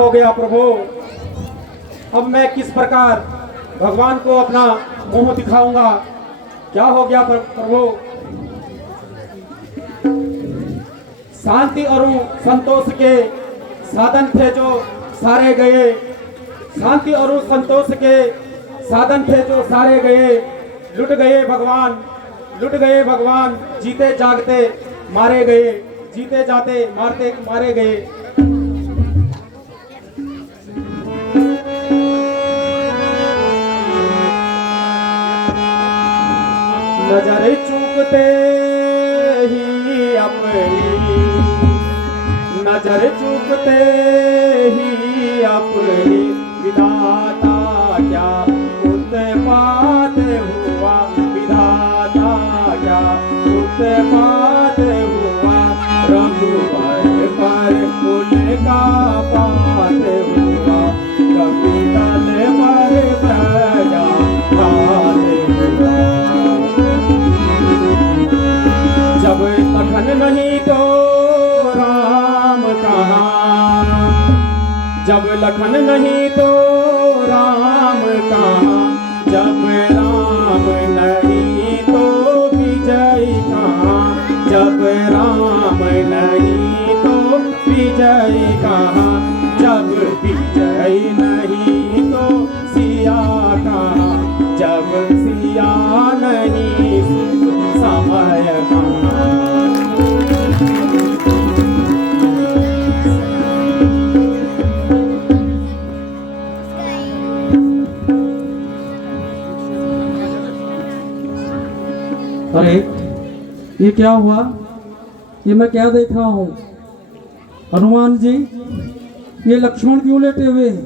हो गया प्रभु। अब मैं किस प्रकार भगवान को अपना मुंह दिखाऊंगा? क्या हो गया प्रभु? शांति और संतोष के साधन थे जो सारे गए, शांति और संतोष के साधन थे जो सारे गए। लुट गए भगवान, लुट गए भगवान, जीते जागते मारे गए, जीते जाते मारते मारे गए। नजर चूकते ही अपनी, नजर चूकते ही अपनी, विधाता क्या उत्पात हुआ, विधाता क्या उत्पात हुआ। रघुवर पर उनका पात हुआ, कपितल पर प्रजा घात हुआ। जब लखन नहीं तो राम कहाँ, जब लखन नहीं तो राम कहाँ, जब राम नहीं तो विजय कहाँ, जब राम नहीं तो विजय कहाँ, जब विजय नहीं तो सिया कहाँ, जब सिया नहीं समय कहाँ। अरे ये क्या हुआ? ये मैं क्या देख रहा हूँ? हनुमान जी, ये लक्ष्मण क्यों लेटे हुए हैं?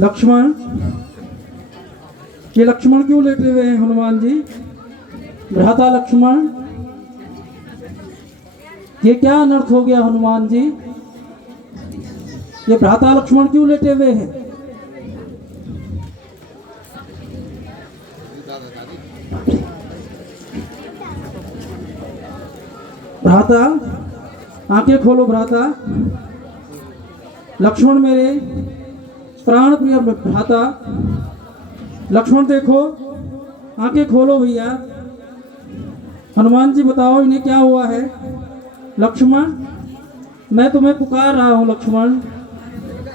लक्ष्मण, ये लक्ष्मण क्यों लेटे हुए हैं? हनुमान जी, भ्राता लक्ष्मण, ये क्या अनर्थ हो गया? हनुमान जी, ये भ्राता लक्ष्मण क्यों लेटे हुए हैं? भ्राता, आंखें खोलो भ्राता। लक्ष्मण मेरे प्राण प्रिय भ्राता, लक्ष्मण देखो, आंखें खोलो भैया। हनुमान जी बताओ इन्हें क्या हुआ है? लक्ष्मण, मैं तुम्हें पुकार रहा हूँ लक्ष्मण,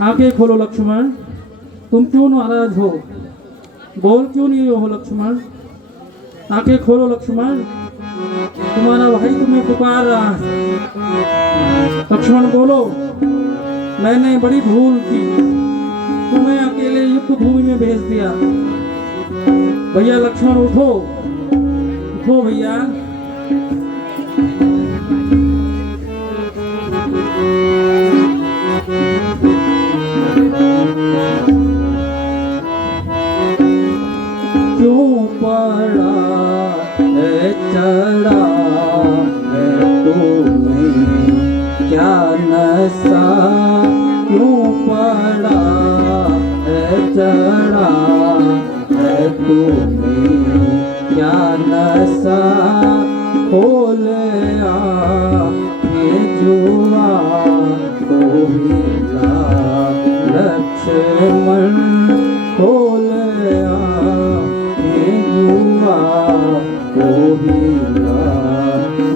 आंखें खोलो लक्ष्मण। तुम क्यों नाराज हो? बोल क्यों नहीं हो लक्ष्मण? आंखें खोलो लक्ष्मण, तुम्हारा भाई तुम्हें पुकार रहा है। लक्ष्मण बोलो, मैंने बड़ी भूल की, तुम्हें अकेले युद्ध भूमि में भेज दिया। भैया लक्ष्मण उठो, उठो भैया। क्यों पड़ा चढ़ा है तुम्हें क्या नशा, क्यों पड़ा है चढ़ा है तुम्हें क्या नशा। खोल ये जुआ को मिला लक्ष्मण, खोल ये जुआ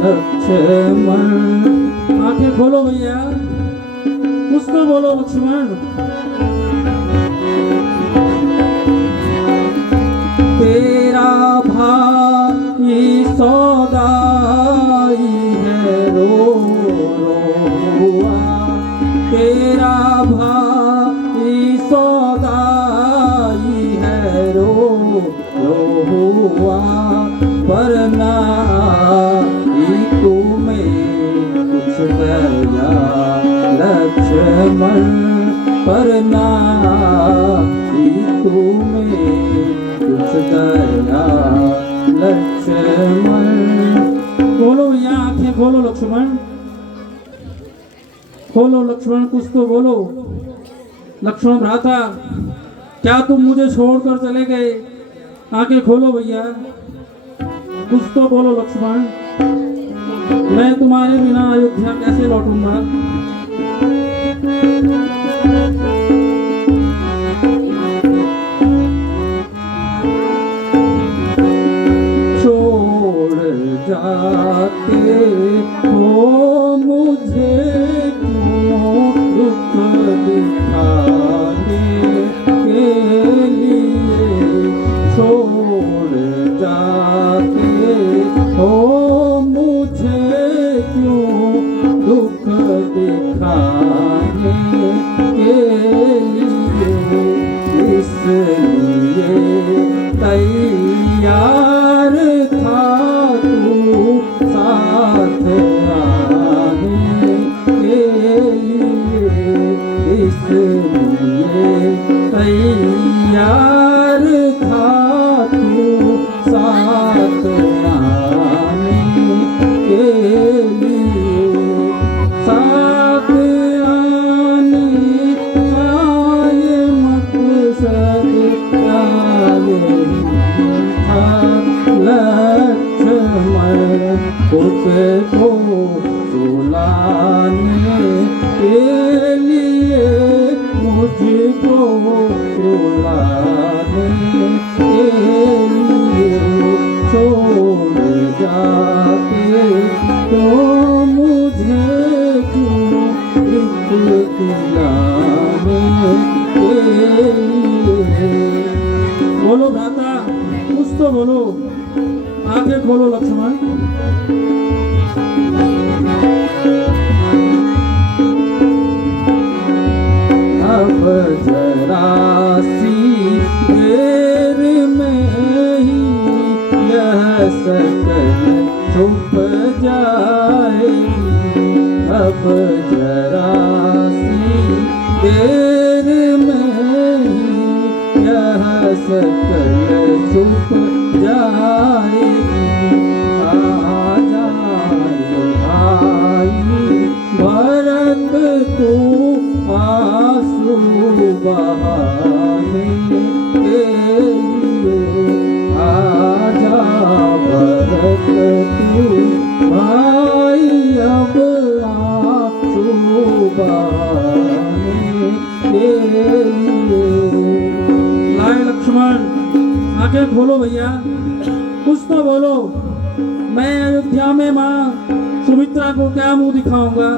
लक्ष्मण। आंखें खोलो भैया, कुछ तो बोलो लक्ष्मण। तेरा भाई सौदाई है रो रो हुआ, तेरा भाई सौदाई है रो रो हुआ। पर ना तुम्हें कुछ गया लक्ष्मण, पर ना तुम्हें कुछ गया लक्ष्मण। बोलो भैया, आंखें खोलो लक्ष्मण, खोलो लक्ष्मण, कुछ तो बोलो। लक्ष्मण भ्राता, क्या तुम मुझे छोड़कर चले गए? आंखें खोलो भैया, कुछ तो बोलो लक्ष्मण। मैं तुम्हारे बिना अयोध्या कैसे लौटूंगा? मुझको रुलाने के लिए छोड़ जाते तो मुझे क्यों दिखलाने के लिए। बोलो भ्राता, कुछ तो बोलो, आंखें खोलो लक्ष्मण। अब जरा सी देर में ही यह सकल छुप जाएगी। अब जरा सी देर में ही यह सकल छुप जाएगी। आजा भाई भरत तू आंसू बहाने के लिए। आजा भरत तू भाई अब आंसू बहाने के लिए। लाए लक्ष्मण, आंखें खोलो भैया, कुछ तो बोलो। मैं अयोध्या में माँ सुमित्रा को क्या मुंह दिखाऊंगा?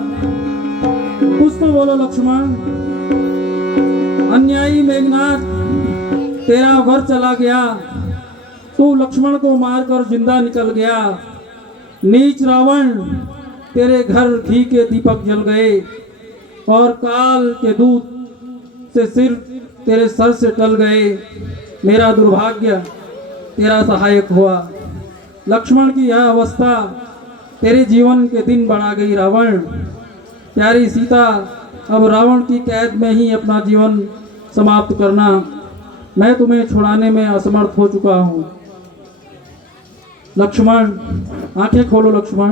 कुछ तो बोलो लक्ष्मण। अन्यायी मेघनाथ तेरा वर चला गया, तू लक्ष्मण को मारकर जिंदा निकल गया। नीच रावण तेरे घर घी के दीपक जल गए और काल के दूत से सिर तेरे सर से टल गए। मेरा दुर्भाग्य तेरा सहायक हुआ। लक्ष्मण की यह अवस्था तेरे जीवन के दिन बढ़ा गई रावण। प्यारी सीता, अब रावण की कैद में ही अपना जीवन समाप्त करना। मैं तुम्हें छुड़ाने में असमर्थ हो चुका हूँ। लक्ष्मण, आंखें खोलो लक्ष्मण,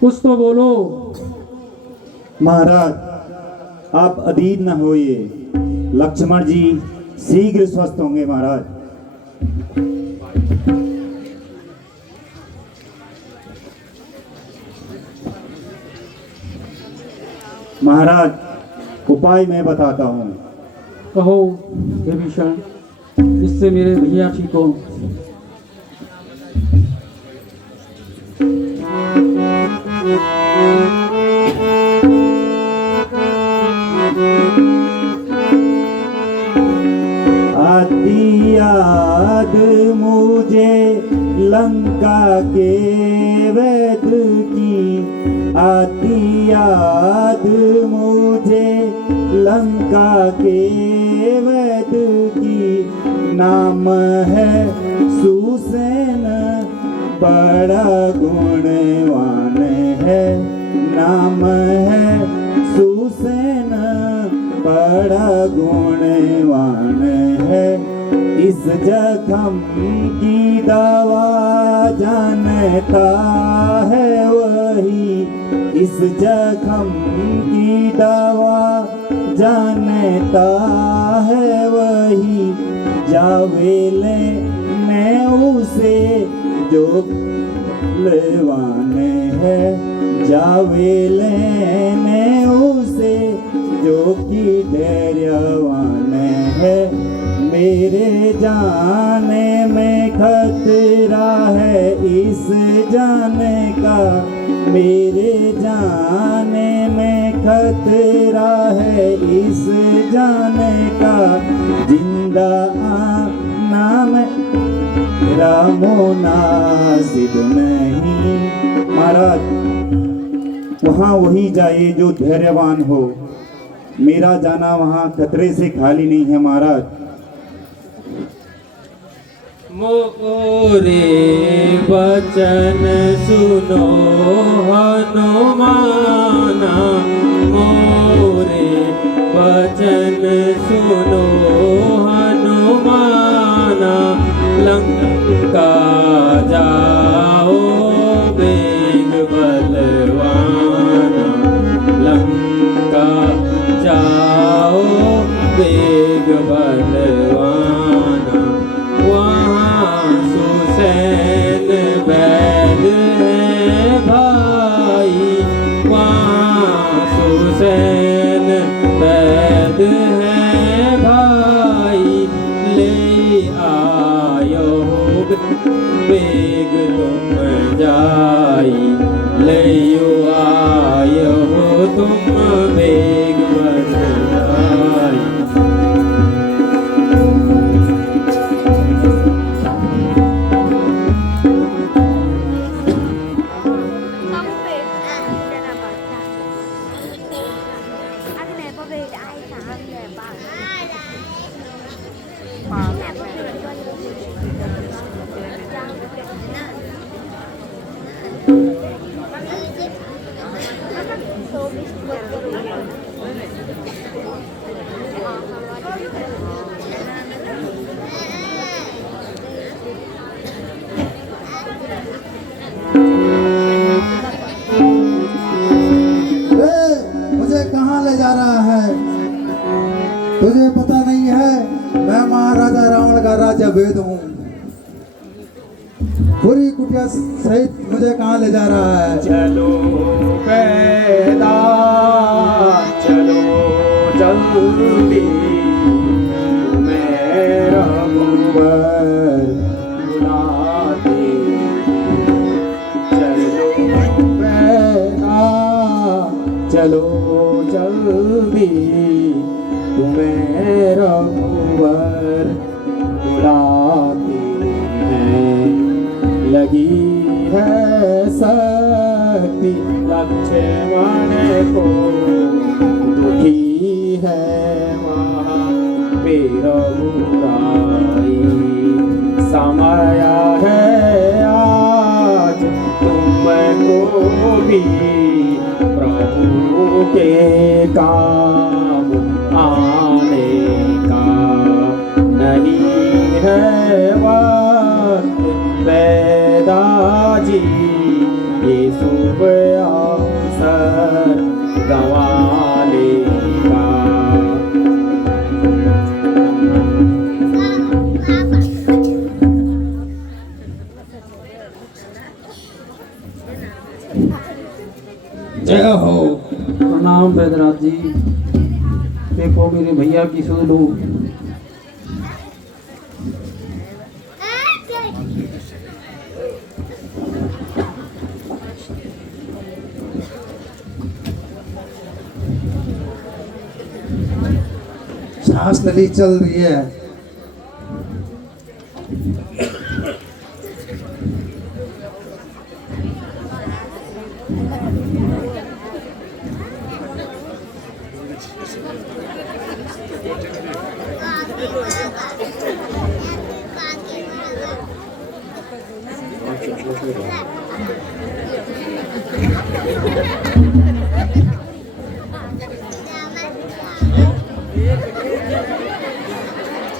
कुछ तो बोलो। महाराज, आप अधीर न होइए, लक्ष्मण जी शीघ्र स्वस्थ होंगे महाराज। महाराज, उपाय मैं बताता हूँ। कहो विभीषण, जिससे मेरे भैया ठीक हो। आती याद मुझे लंका के वैद की, आती याद मुझे लंका के वैद की। नाम है सुसेन बड़ा गुणवान है, नाम है सुसेन बड़ा गुणवान है। इस जख्म की दवा जानता है वही, इस जख्म की दवा जानता है वही। जावेले ने उसे जो लेवान है, जावेले ने उसे जो कि धैर्यवान है। मेरे जाने में खतरा है इस जाने का, मेरे जाने में खतरा है इस जाने का। जिंदा आना मेरा मुनासिब नहीं। महाराज, वहाँ वही जाइए जो धैर्यवान हो, मेरा जाना वहाँ खतरे से खाली नहीं है महाराज। मोरे वचन सुनो हनुमाना, मोरे वचन सुनो हनुमाना। लंका जाओ बेग बलवाना, लंका जाओ बेग बलवाना। वहाँ सुसैन वैद है भाई, वहाँ सुसैन वैद है यो आए हो तुम बेग बरसाई। Sampai ada nama anh này có về ai thả về bà mẹ có về मुझे कहाँ ले जा रहा है? तुझे पता नहीं है मैं महाराजा रावण का राजा वेद हूँ। पूरी कुटिया सहित मुझे कहाँ ले जा रहा है? चलो पैदा चलो जल्दी मेरा कुंवर बुलाते। चलो पैदा चलो जल्दी मेरा कुंवर बुलाते हैं। लगी है शक्ति लक्ष्मण को दुखी है महावीर बुराई। समय है आज तुमको भी प्रभु के काम आने का। नहीं है वक्त पैदाजी ये शुभ अवसर गंवाने का। जय हो। प्रणाम वैद्यनाथ जी। देखो मेरे भैया की सुन लो। सांस नली चल रही है।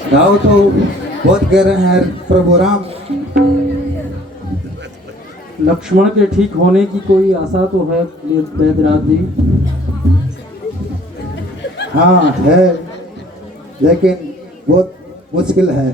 गाँव तो बहुत गहरे हैं प्रभु राम। लक्ष्मण के ठीक होने की कोई आशा तो है वैद्यनाथ जी? हाँ है, लेकिन बहुत मुश्किल है।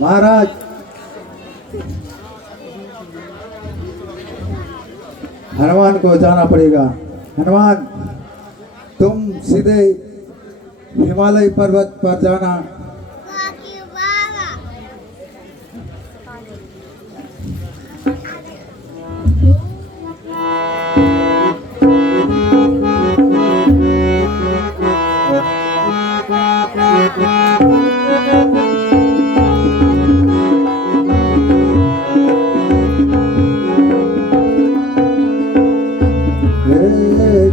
महाराज, हनुमान को जाना पड़ेगा। हनुमान, तुम सीधे हिमालय पर्वत पर जाना।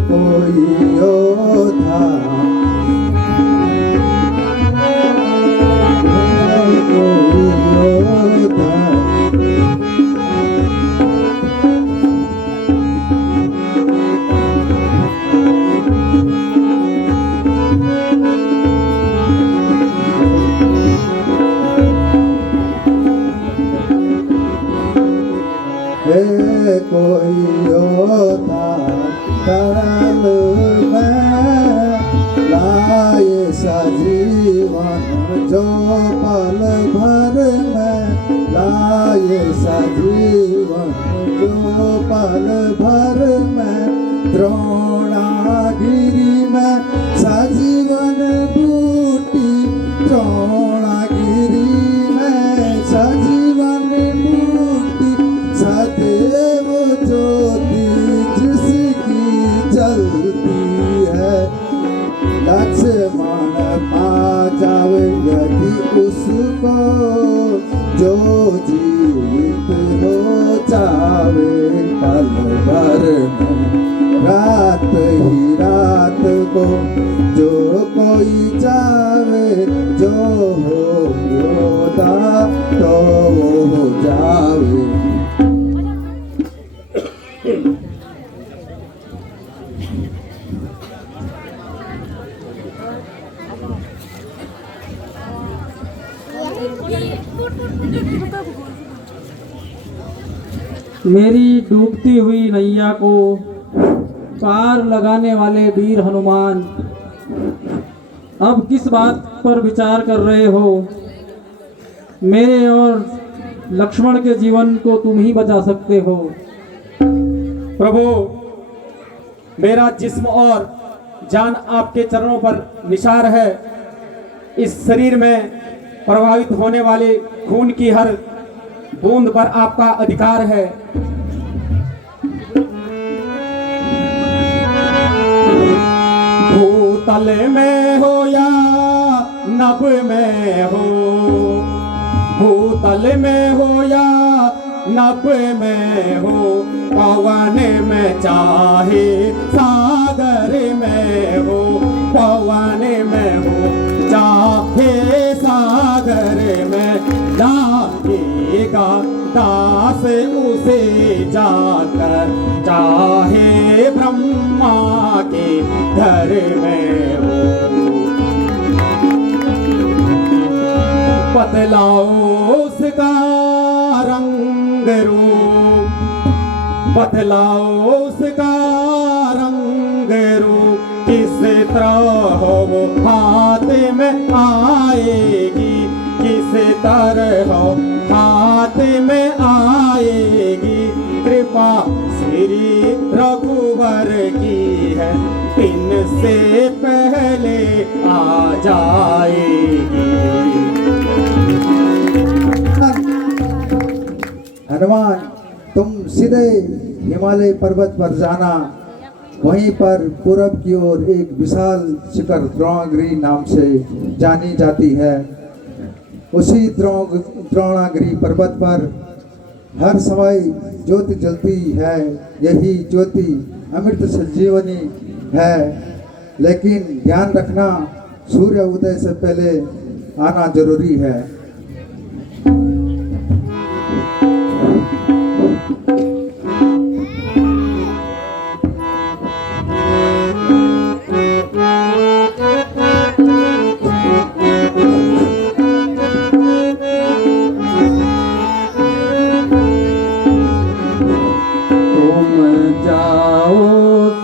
कोई योद्धा तरल में लाए सजीवन जो पल भर में लाए सजीवन जो पल भर में द्रोणागिरी में सजीवन बूटी द्रोणागिरी में सजीवन बूटी सदैव ज्योति जिसकी जलती है लक्ष्मण पा जावे यदि उसको जो जीवित हो जावे पल भर में रात ही रात को जो कोई जावे जो हो योदा तो वो हो जावे। मेरी डूबती हुई नैया को पार लगाने वाले वीर हनुमान, अब किस बात पर विचार कर रहे हो? मेरे और लक्ष्मण के जीवन को तुम ही बचा सकते हो। प्रभु, मेरा जिस्म और जान आपके चरणों पर निसार है। इस शरीर में प्रभावित होने वाले खून की हर बूंद पर आपका अधिकार है। भूतल में हो या नभ में हो, भूतल में हो या नभ में हो, पवन में चाहे सागर में हो, पवन में हो चाहे सागर में, जाएगा दास उसे जाकर, चाहे ब्रह्मा के घर में हो। बदलाओ उसका रंग रूप, बदलाओ उसका रंग रूप, किस तरह वो हाथ में आएगी, किस तरह हाथ में आएगी। कृपा श्री रघुवर की है, इनसे पहले आ जाएगी। हनुमान, तुम सीधे हिमालय पर्वत पर जाना। वहीं पर पूरब की ओर एक विशाल शिखर द्रोणागिरी नाम से जानी जाती है। उसी द्रोणागिरी पर्वत पर हर समय ज्योति जलती है। यही ज्योति अमृत संजीवनी है। लेकिन ध्यान रखना, सूर्य उदय से पहले आना जरूरी है।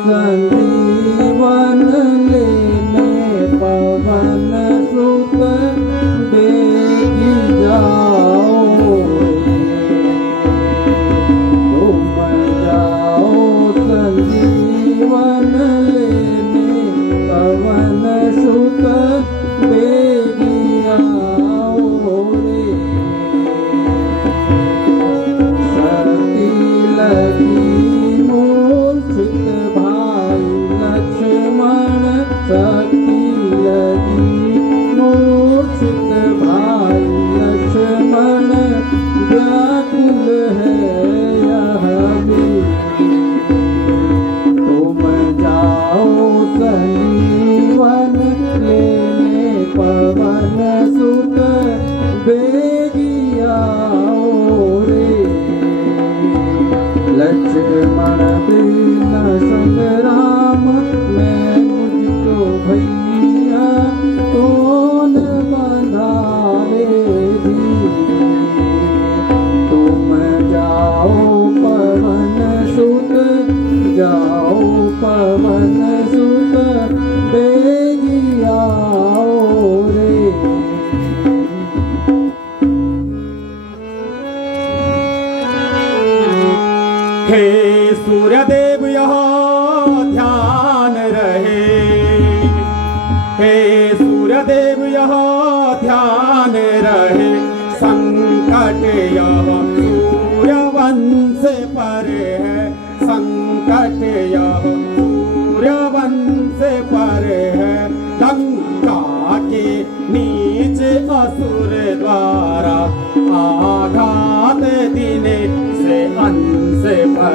संजीवन लेने पवन सुत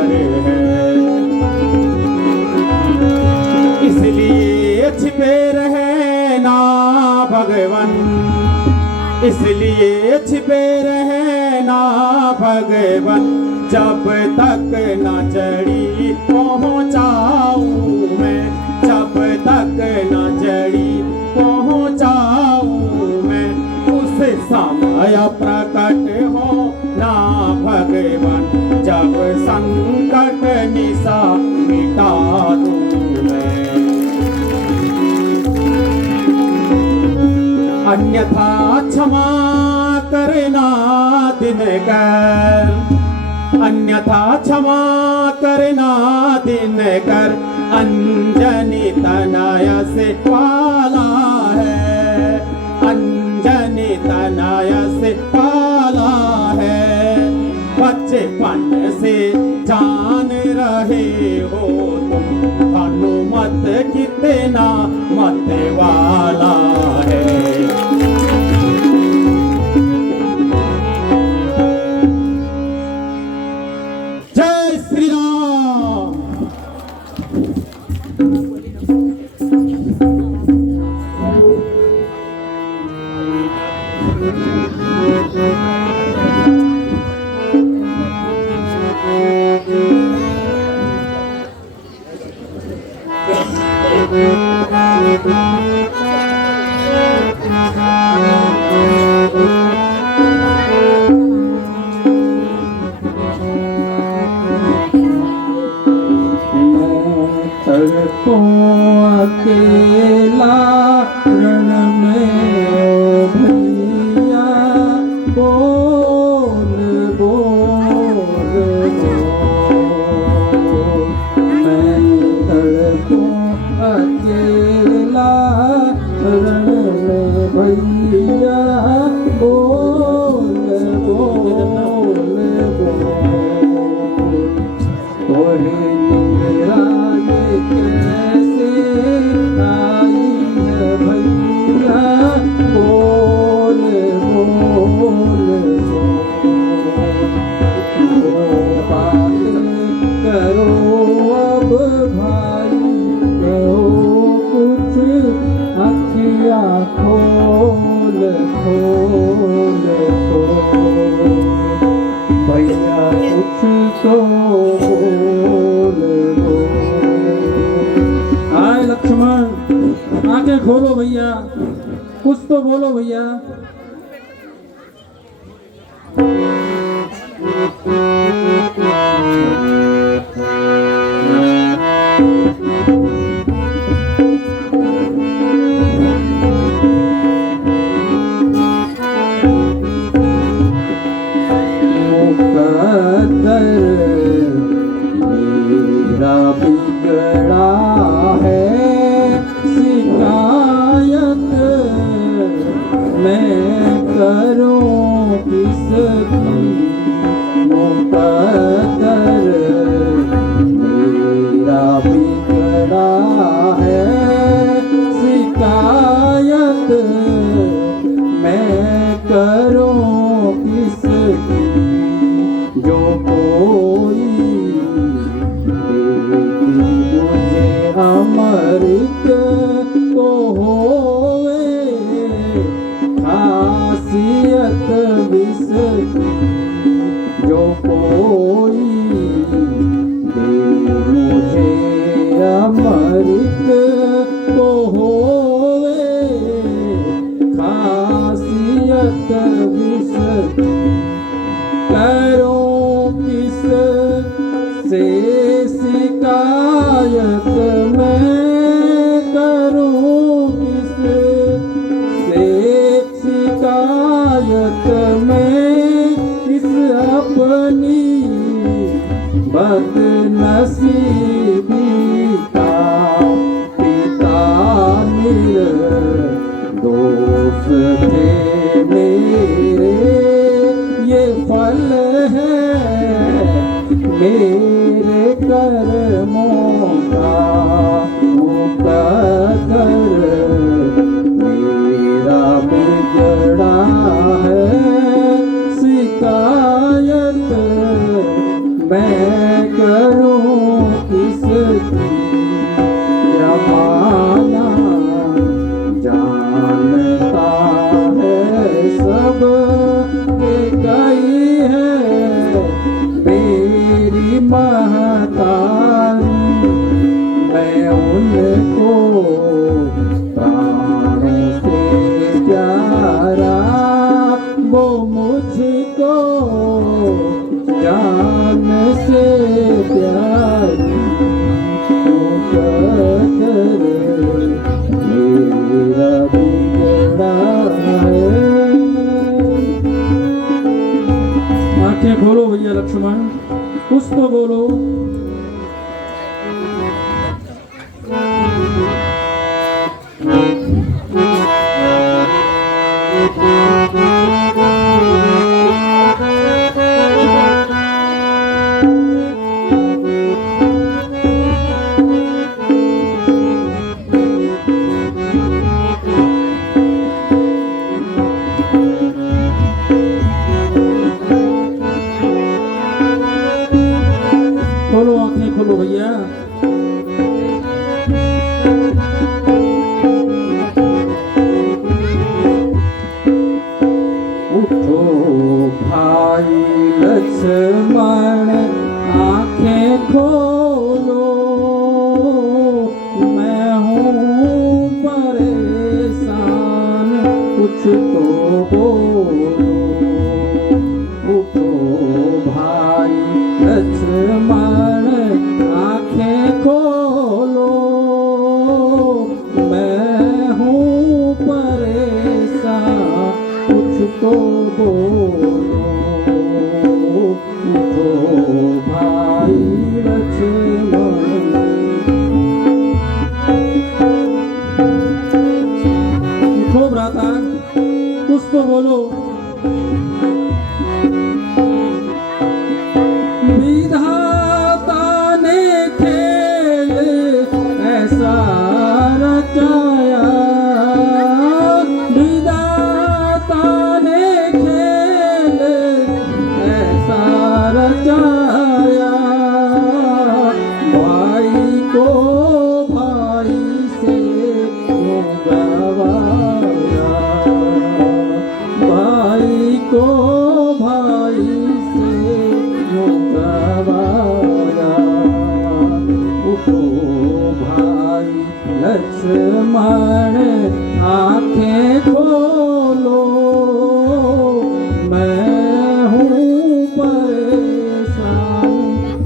पर है। इसलिए छिपे रहे ना भगवन, इसलिए छिपे रहे ना भगवन, जब तक न जड़ी पहुँचाऊँ मैं, जब तक न जड़ी पहुँचाऊँ मैं, उस समय प्रकट हो ना भगवन, जब संकट निशा मिटा दूँ मैं। अन्यथा क्षमा करना दिनकर, अन्यथा क्षमा करना दिनकर, अंजनी तनय से पाला है, अंजनी तनय से पाला है। बचपन से जान रहे हो तुम, हनुमत कितना मत वाला है। जय श्री राम। तड़पो अकेला रण में ओ भैया, बोल बोल बोल। मैं तड़पो अकेला रण में भैया, बोल बोल बोल। तोहे निराले कैसे आई है भैया, बोल बोल बोल। बातें करो अब भाई, कहो कुछ अखियाँ खोल खोल खोल। भैया कुछ तो बोल बोल। आए लक्ष्मण, आंखें खोलो भैया, कुछ तो बोलो भैया। मुकद्दर मेरा बिगड़ा है, शिकायत मैं करूं किसकी। मुकद्दर मेरा बिगड़ा है, शिकायत मैं करूं किसकी। जो कोई देखी मुझे अमृत तो होवे, खासियत विष की। जो कोई देख मुझे अमृत तो होवे, खासियत विष की। करूं किस से शिकायत मैं, करूं किस से शिकायत मैं। इस अपनी बदनसीबी का पिता निर्दोष थे मेरे, ये फल है मेरे कर्मों का। तो बोलो, उठो भाई लक्ष्मण आंखें खोलो, मैं हूँ परेशान कुछ तो बोलो, उठो भाई लक्ष्मण। उठो भ्राता कुछ तो बोलो, विधाता ने खेल ऐसा रचाया, विधाता ने खेल ऐसा रचाया, भाई को भाई से क्यों गवाया, भाई को भाई से क्यों गवाया, उठो भाई लक्ष्मण आंखें खोलो, मैं हूँ परेशान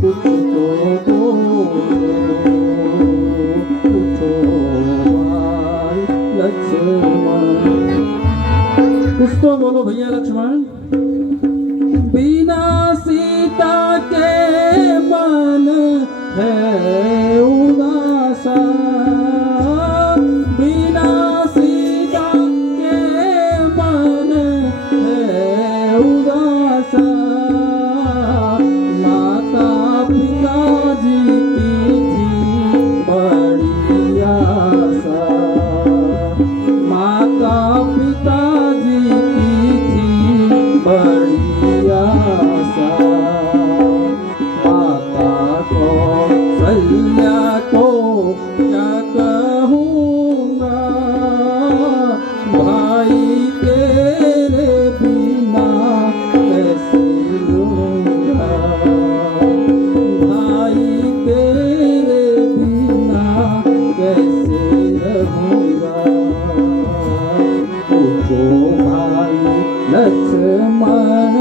कुछ तो बोलो, उठो भाई लक्ष्मण। कुछ तो बोलो भैया लक्ष्मण। बिना सीता के मन है उदासा, बिना सीता के मन है उदासा, माता पिताजी की थी बड़ी आशा, माता पिताजी की थी बड़ी आशा, माता कौशल्या को क्या कहूँगा, भाई तेरे बिना कैसे रहूँगा, भाई तेरे बिना कैसे रहूँगा, उठो भाई लक्ष्मण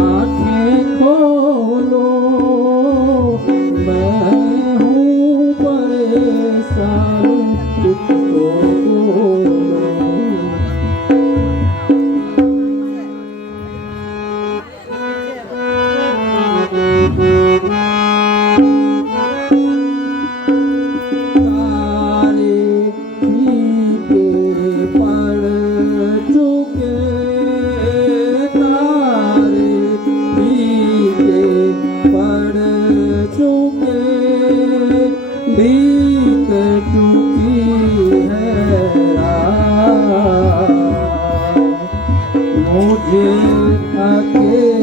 आंखें खोलो, मैं हूँ परेशान कुछ तो बोलो। तारे फीके पड़ चुके, तारे फीके पड़ चुके, बीत चुकी है रात, मुझे अकेले